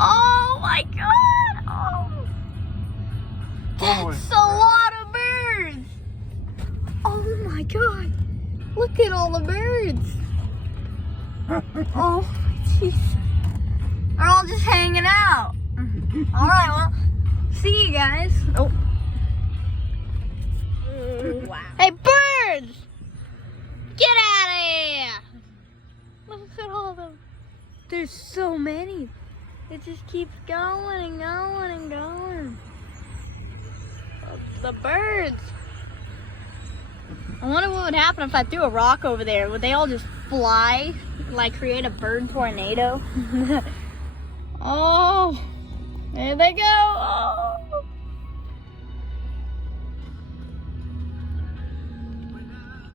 Oh my God! Oh, that's a lot of birds. Oh my God! Look at all the birds. Oh, jeez. They're all just hanging out. All right, well, see you guys. Oh. Wow. Hey, birds! Get out of here! Look at all of them. There's so many. It just keeps going and going and going. The birds. I wonder what would happen if I threw a rock over there. Would they all just fly? Like create a bird tornado? Oh, there they go. Oh.